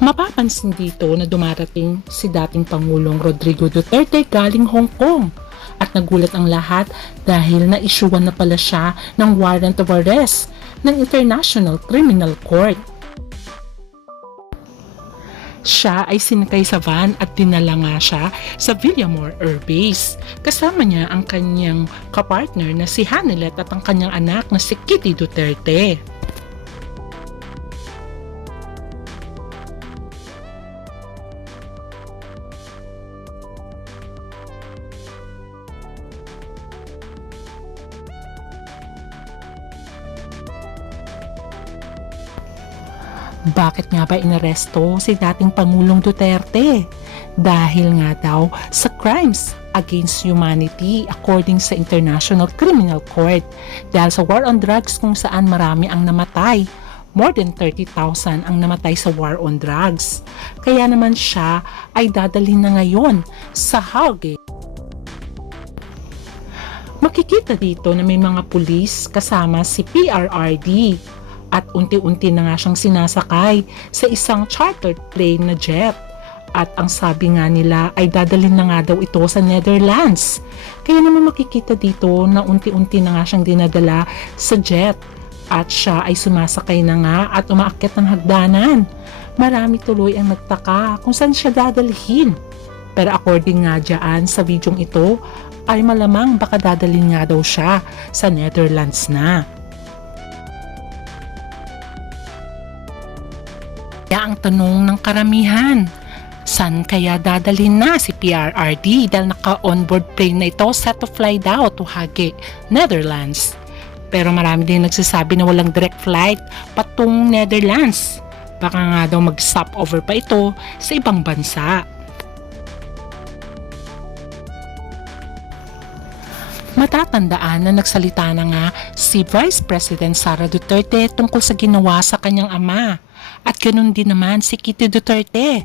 Mapapansin dito na dumarating si dating Pangulong Rodrigo Duterte galing Hong Kong at nagulat ang lahat dahil na-issuean na pala siya ng warrant of arrest ng International Criminal Court. Siya ay sinakay sa van at dinala nga siya sa Villamor Air Base. Kasama niya ang kanyang kapartner na si Hanilet at ang kanyang anak na si Kitty Duterte. Bakit nga ba inaresto si dating Pangulong Duterte? Dahil nga daw sa crimes against humanity according sa International Criminal Court. Dahil sa war on drugs kung saan marami ang namatay. More than 30,000 ang namatay sa war on drugs. Kaya naman siya ay dadalhin na ngayon sa Hague. Makikita dito na may mga pulis kasama si PRRD. At unti-unti na nga siyang sinasakay sa isang chartered plane na jet. At ang sabi nga nila ay dadalhin na nga daw ito sa Netherlands. Kaya naman makikita dito na unti-unti na nga siyang dinadala sa jet. At siya ay sumasakay na nga at umaakyat ng hagdanan. Marami tuloy ang nagtaka kung saan siya dadalhin. Pero according nga dyan sa videong ito, ay malamang baka dadalhin nga daw siya sa Netherlands na. Kaya ang tanong ng karamihan, saan kaya dadalhin na si PRRD dahil naka-onboard plane na ito set to fly daw to Hague, Netherlands. Pero marami din nagsasabi na walang direct flight patungong Netherlands. Baka nga daw mag-stop over pa ito sa ibang bansa. Matatandaan na nagsalita na nga si Vice President Sara Duterte tungkol sa ginawa sa kanyang ama. At ganoon din naman si Kitty Duterte.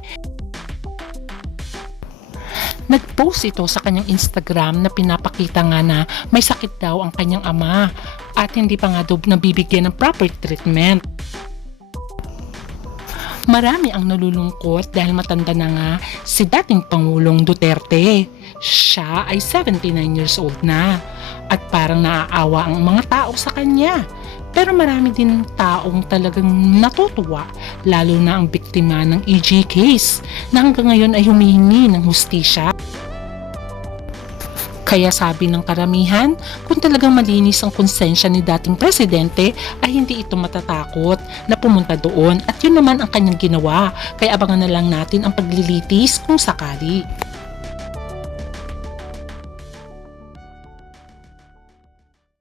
Nag-post ito sa kanyang Instagram na pinapakita nga na may sakit daw ang kanyang ama at hindi pa nga daw nabibigyan ng proper treatment. Marami ang nalulungkot dahil matanda na nga si dating Pangulong Duterte. Siya ay 79 years old na at parang naaawa ang mga tao sa kanya. Pero marami din taong talagang natutuwa, lalo na ang biktima ng EJ case na hanggang ngayon ay humihingi ng hustisya. Kaya sabi ng karamihan, kung talagang malinis ang konsensya ni dating presidente ay hindi ito matatakot na pumunta doon at yun naman ang kanyang ginawa. Kaya abangan na lang natin ang paglilitis kung sakali.